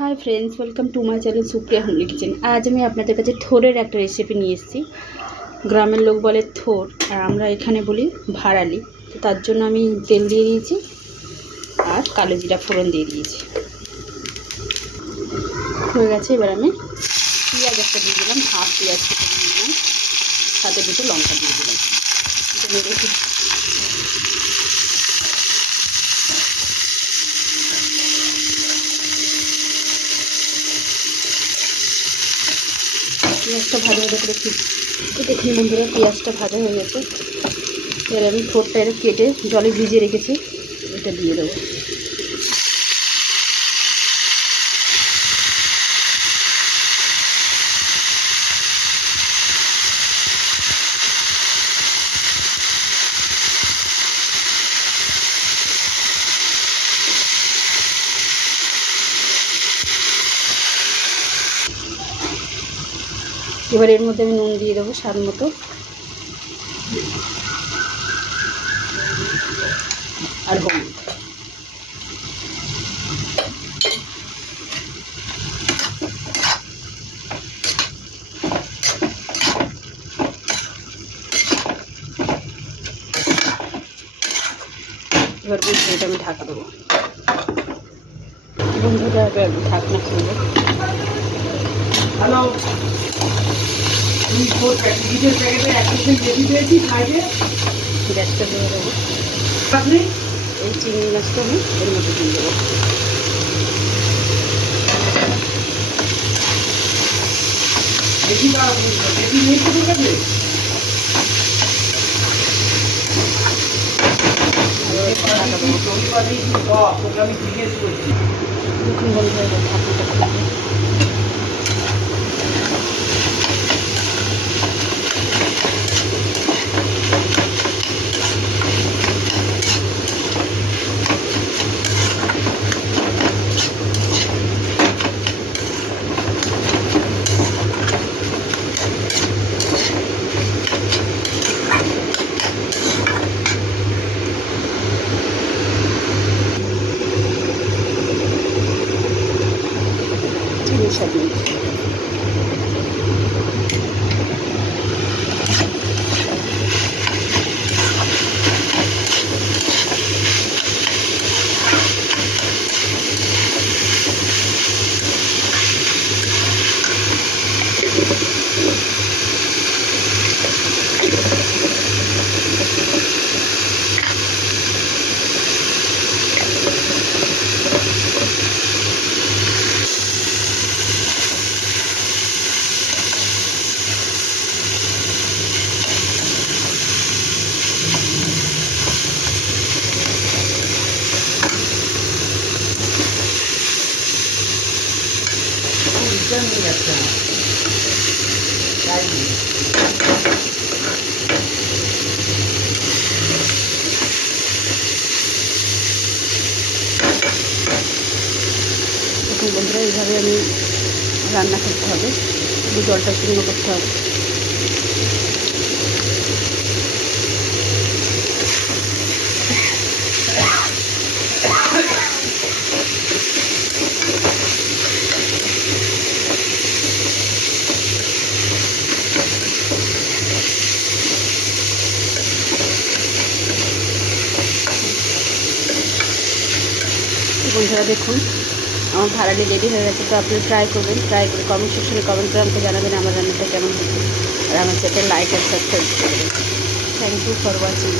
Hi friends, welcome to my channel Supriya homely kitchen. আজ আমি আপনাদের কাছে থোরের একটা রেসিপি নিয়ে এসেছি। গ্রামের লোক বলে থোর, আর আমরা এখানে বলি ভাড়ালি। তো তার জন্য আমি তেল দিয়ে দিয়েছি আর কালো জিরা ফোড়ন দিয়ে দিয়েছি। হয়ে গেছে। এবার আমি পেঁয়াজ একটা দিয়ে দিলাম, হাফ পেঁয়াজ কেটে দিয়ে দিলাম, সাথে দুটো লঙ্কা দিয়ে দিলাম। পেঁয়াজটা ভাজা ভাজা করে দেখুন বন্ধুরা, পেঁয়াজটা ভাজা হয়ে গেছে। এবার আমি থোরটা এটা কেটে জলে ভিজিয়ে রেখেছি, এটা দিয়ে দেবো। এবার এর মধ্যে আমি নুন দিয়ে দেবো স্বাদ মতো, আর হলুদ। এবার এটা আমি ঢাকা দেবো। বন্ধুরা এবার ঢাকনা খুলবো। হ্যালো, গ্যাসটা দিয়ে দেবো। এই চিংড়ি মাছটা আমি এর মধ্যে দিয়ে দেবো। দেখুন বন্ধুরা, এবার ঢাকনাটা খুলবো। সাথে দেখুন বন্ধুরা, এইভাবে আমি রান্না করতে হবে, একটু জলটা শুকনো করতে হবে। বন্ধুরা দেখুন, আমার ভাড়ালি রেডি হয়ে গেছে। তো আপনি ট্রাই করবেন, ট্রাই করে কমেন্ট সেকশনে কমেন্ট করে আমাকে জানাবেন আমার রান্নাটা কেমন হয়েছে। আর আমার চ্যানেল লাইক আর সাবস্ক্রাইব করবেন। Thank you for watching.